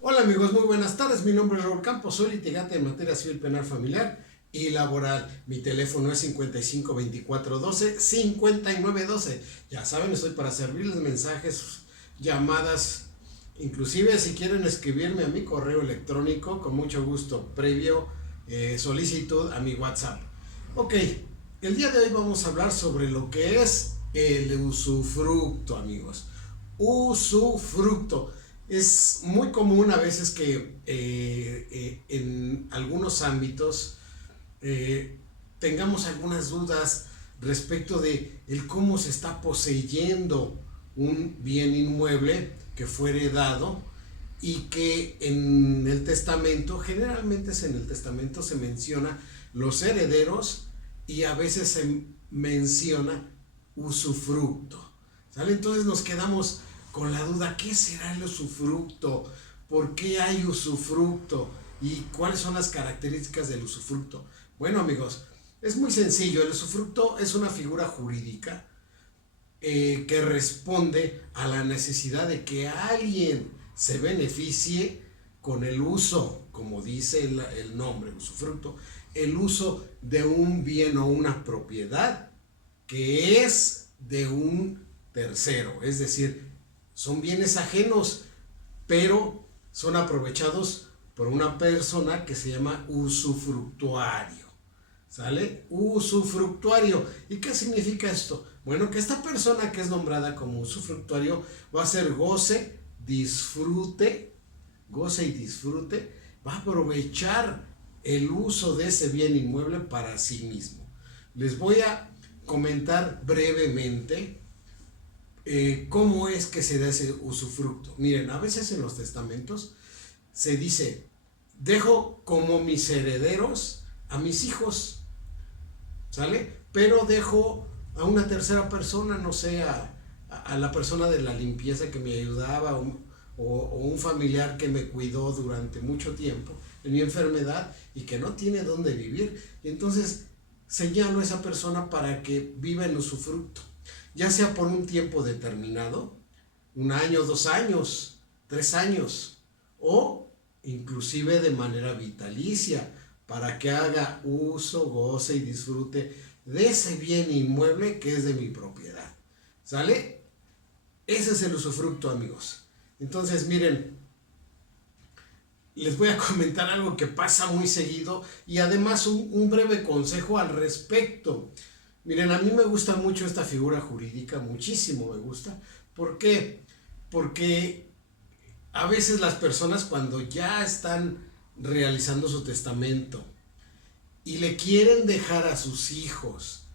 Hola amigos, muy buenas tardes. Mi nombre es Raúl Campos, soy litigante en materia civil penal familiar y laboral. Mi teléfono es 55 24 12 59 12. Ya saben, estoy para servirles mensajes, llamadas, inclusive si quieren escribirme a mi correo electrónico, con mucho gusto, previo solicitud a mi WhatsApp. Ok, el día de hoy vamos a hablar sobre lo que es el usufructo, amigos. Usufructo. Es muy común a veces que en algunos ámbitos eh, tengamos algunas dudas respecto de el cómo se está poseyendo un bien inmueble que fue heredado y que en el testamento, generalmente en el testamento se menciona los herederos y a veces se menciona usufructo. ¿Sale? Entonces nos quedamos con la duda, ¿qué será el usufructo? ¿Por qué hay usufructo? ¿Y cuáles son las características del usufructo? Bueno amigos, es muy sencillo. El usufructo es una figura jurídica que responde a la necesidad de que alguien se beneficie con el uso, como dice el nombre, usufructo, el uso de un bien o una propiedad que es de un tercero, es decir, son bienes ajenos, pero son aprovechados por una persona que se llama usufructuario. ¿Sale? Usufructuario. ¿Y qué significa esto? Bueno, que esta persona que es nombrada como usufructuario va a hacer goce y disfrute, va a aprovechar el uso de ese bien inmueble para sí mismo. Les voy a comentar brevemente cómo es que se da ese usufructo. Miren, a veces en los testamentos se dice, dejo como mis herederos a mis hijos, ¿sale? Pero dejo a una tercera persona, no sé, a la persona de la limpieza que me ayudaba o un familiar que me cuidó durante mucho tiempo en mi enfermedad y que no tiene dónde vivir. Y entonces señalo a esa persona para que viva en usufructo, ya sea por un tiempo determinado, 1 año, 2 años, 3 años, o inclusive de manera vitalicia, para que haga uso, goce y disfrute de ese bien inmueble que es de mi propiedad. ¿Sale? Ese es el usufructo, amigos. Entonces, miren, les voy a comentar algo que pasa muy seguido y además un breve consejo al respecto. Miren, a mí me gusta mucho esta figura jurídica, muchísimo me gusta. ¿Por qué? Porque a veces las personas cuando ya están realizando su testamento y le quieren dejar a sus hijos,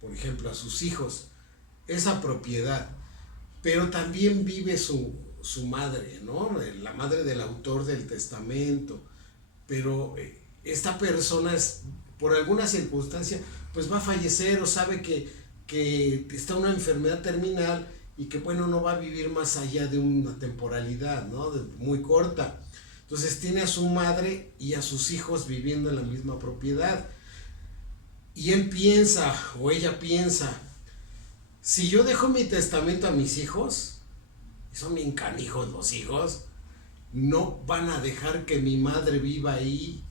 por ejemplo, a sus hijos, esa propiedad, pero también vive su madre, ¿no? La madre del autor del testamento, pero esta persona es, por alguna circunstancia, pues va a fallecer o sabe que está una enfermedad terminal y que, bueno, no va a vivir más allá de una temporalidad, ¿no? Muy corta. Entonces tiene a su madre y a sus hijos viviendo en la misma propiedad. Y él piensa, o ella piensa, si yo dejo mi testamento a mis hijos, son bien canijos los hijos, no van a dejar que mi madre viva ahí,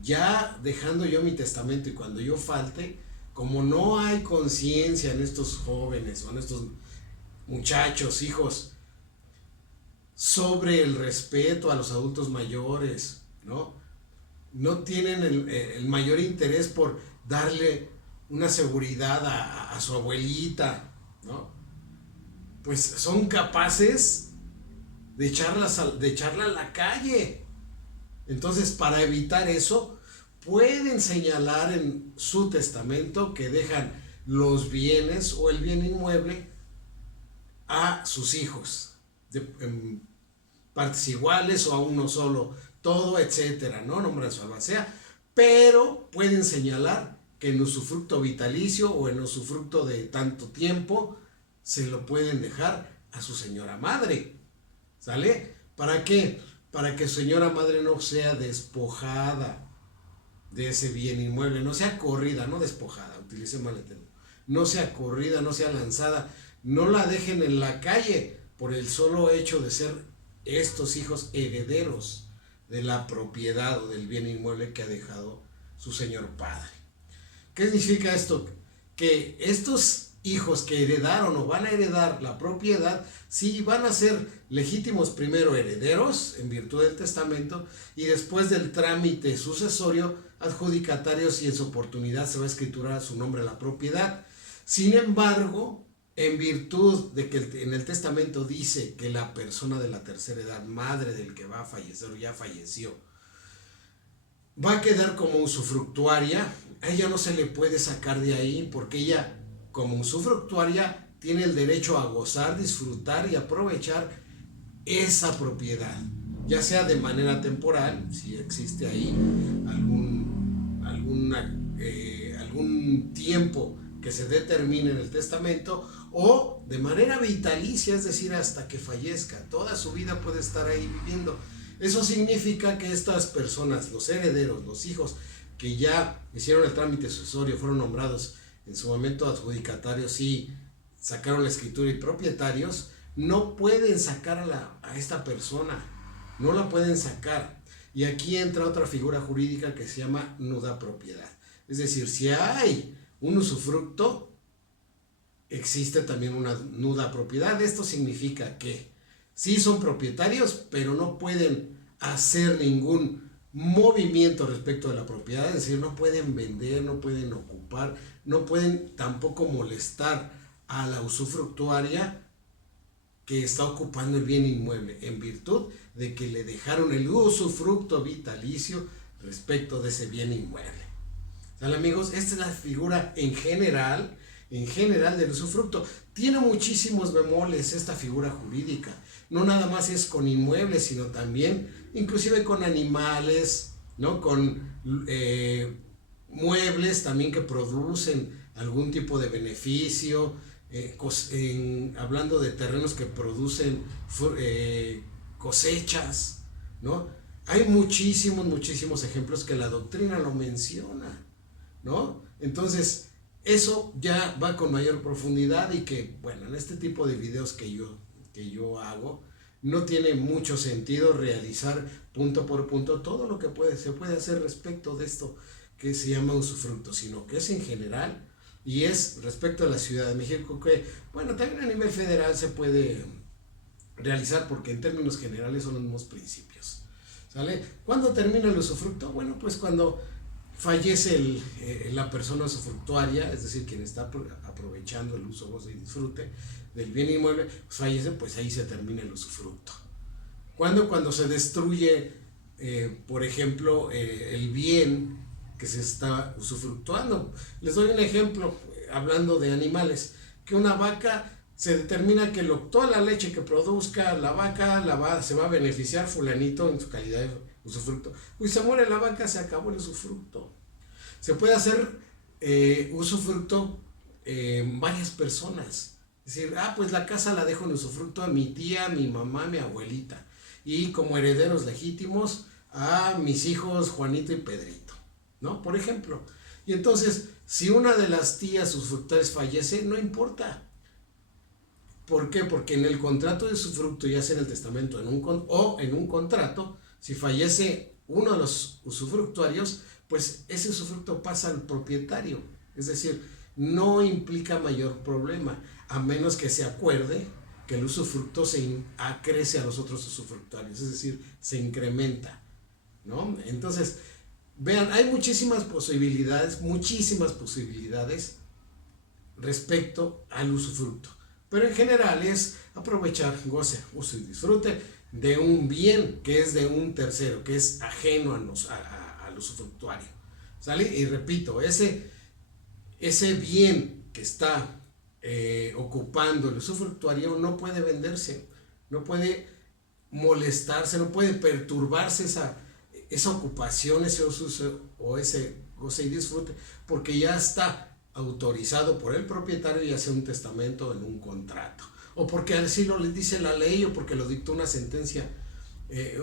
ya dejando yo mi testamento y cuando yo falte, como no hay conciencia en estos jóvenes o en estos muchachos, hijos, sobre el respeto a los adultos mayores, ¿no? No tienen el mayor interés por darle una seguridad a su abuelita, ¿no? Pues son capaces de echarla a la calle. Entonces, para evitar eso, pueden señalar en su testamento que dejan los bienes o el bien inmueble a sus hijos, en partes iguales o a uno solo, todo, etcétera, ¿no? Nombran su albacea, pero pueden señalar que en usufructo vitalicio o en usufructo de tanto tiempo se lo pueden dejar a su señora madre. ¿Sale? ¿Para qué? Para que su señora madre no sea despojada de ese bien inmueble, no sea corrida, no despojada, utilicé mal el término, no sea corrida, no sea lanzada, no la dejen en la calle por el solo hecho de ser estos hijos herederos de la propiedad o del bien inmueble que ha dejado su señor padre. ¿Qué significa esto? Que estos hijos que heredaron o van a heredar la propiedad, sí van a ser legítimos primero herederos en virtud del testamento y después del trámite sucesorio adjudicatarios, y en su oportunidad se va a escriturar a su nombre la propiedad. Sin embargo, en virtud de que en el testamento dice que la persona de la tercera edad, madre del que va a fallecer o ya falleció, va a quedar como usufructuaria, a ella no se le puede sacar de ahí, porque ella como usufructuaria tiene el derecho a gozar, disfrutar y aprovechar esa propiedad, ya sea de manera temporal, si existe ahí algún tiempo que se determine en el testamento, o de manera vitalicia, es decir, hasta que fallezca, toda su vida puede estar ahí viviendo. Eso significa que estas personas, los herederos, los hijos que ya hicieron el trámite sucesorio, fueron nombrados en su momento adjudicatarios y sacaron la escritura y propietarios, no pueden sacar a esta persona, no la pueden sacar. Y aquí entra otra figura jurídica que se llama nuda propiedad. Es decir, si hay un usufructo, existe también una nuda propiedad. Esto significa que sí son propietarios, pero no pueden hacer ningún movimiento respecto de la propiedad, es decir, no pueden vender, no pueden ocupar, no pueden tampoco molestar a la usufructuaria que está ocupando el bien inmueble, en virtud de que le dejaron el usufructo vitalicio respecto de ese bien inmueble. ¿Sale, amigos? Esta es la figura en general del usufructo. Tiene muchísimos bemoles esta figura jurídica. No nada más es con inmuebles, sino también inclusive con animales, ¿no? Con muebles también que producen algún tipo de beneficio, hablando de terrenos que producen cosechas, ¿no? Hay muchísimos ejemplos que la doctrina lo menciona, ¿no? Entonces, eso ya va con mayor profundidad y que, bueno, en este tipo de videos que yo hago, no tiene mucho sentido realizar punto por punto todo lo que se puede hacer respecto de esto que se llama usufructo, sino que es en general y es respecto a la Ciudad de México, que, bueno, también a nivel federal se puede realizar porque en términos generales son los mismos principios. ¿Sale? ¿Cuándo termina el usufructo? Bueno, pues cuando fallece la persona usufructuaria, es decir, quien está aprovechando el uso, gozo y disfrute del bien inmueble, pues fallece, pues ahí se termina el usufructo. Cuando se destruye, por ejemplo, el bien que se está usufructuando. Les doy un ejemplo, hablando de animales, que una vaca, se determina que toda la leche que produzca la vaca se va a beneficiar fulanito en su calidad de usufructo. Uy, se muere la vaca, se acabó el usufructo. Se puede hacer usufructo varias personas. Es decir, pues la casa la dejo en usufructo a mi tía, mi mamá, mi abuelita. Y como herederos legítimos a mis hijos Juanito y Pedrito, ¿no? Por ejemplo. Y entonces, si una de las tías usufructuarias fallece, no importa. ¿Por qué? Porque en el contrato de usufructo, ya sea en el testamento o en un contrato, si fallece uno de los usufructuarios, pues ese usufructo pasa al propietario. Es decir, no implica mayor problema, a menos que se acuerde que el usufructo se acrece a los otros usufructuarios, es decir, se incrementa, ¿no? Entonces, vean, hay muchísimas posibilidades respecto al usufructo. Pero en general es aprovechar, goce, uso y disfrute de un bien que es de un tercero, que es ajeno al usufructuario. ¿Sale? Y repito, ese bien que está ocupando el usufructuario no puede venderse, no puede molestarse, no puede perturbarse esa ocupación, ese uso o ese goce y disfrute, porque ya está autorizado por el propietario, ya sea un testamento o en un contrato, o porque así lo le dice la ley, o porque lo dictó una sentencia,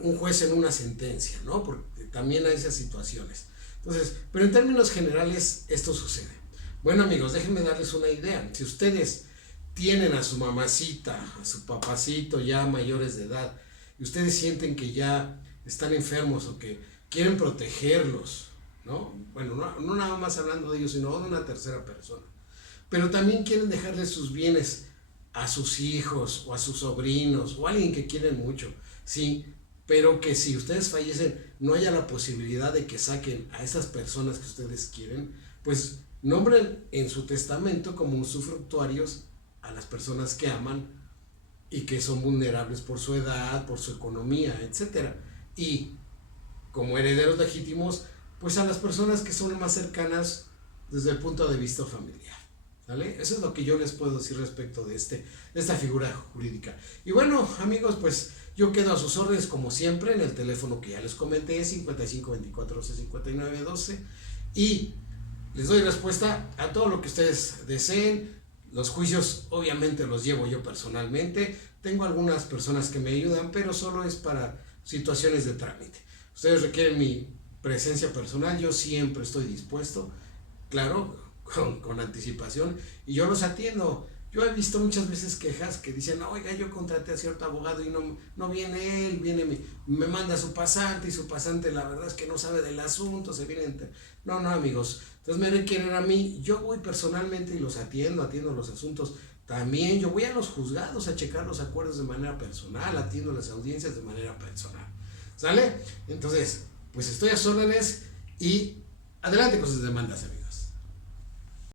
un juez en una sentencia, ¿no? Porque también hay esas situaciones. Entonces, pero en términos generales esto sucede. Bueno, amigos, déjenme darles una idea. Si ustedes tienen a su mamacita, a su papacito ya mayores de edad, y ustedes sienten que ya están enfermos o que quieren protegerlos, ¿no? Bueno, no nada más hablando de ellos, sino de una tercera persona. Pero también quieren dejarles sus bienes a sus hijos o a sus sobrinos o a alguien que quieren mucho, sí, pero que si ustedes fallecen no haya la posibilidad de que saquen a esas personas que ustedes quieren, pues nombren en su testamento como usufructuarios a las personas que aman y que son vulnerables por su edad, por su economía, etcétera. Y como herederos legítimos, pues a las personas que son más cercanas desde el punto de vista familiar. ¿Vale? Eso es lo que yo les puedo decir respecto de esta figura jurídica. Y bueno, amigos, pues yo quedo a sus órdenes como siempre en el teléfono que ya les comenté, 55 24 12 59 12, y les doy respuesta a todo lo que ustedes deseen. Los juicios obviamente los llevo yo personalmente. Tengo algunas personas que me ayudan, pero solo es para situaciones de trámite. Ustedes requieren mi presencia personal, yo siempre estoy dispuesto, claro, con anticipación, y yo los atiendo. Yo he visto muchas veces quejas que dicen, oiga, yo contraté a cierto abogado y no viene él, me manda a su pasante, y su pasante la verdad es que no sabe del asunto, se viene... No, amigos, entonces me requieren a mí, yo voy personalmente y los atiendo los asuntos. También yo voy a los juzgados a checar los acuerdos de manera personal, atiendo las audiencias de manera personal. ¿Sale? Entonces, pues estoy a sus órdenes y adelante con sus demandas, amigos.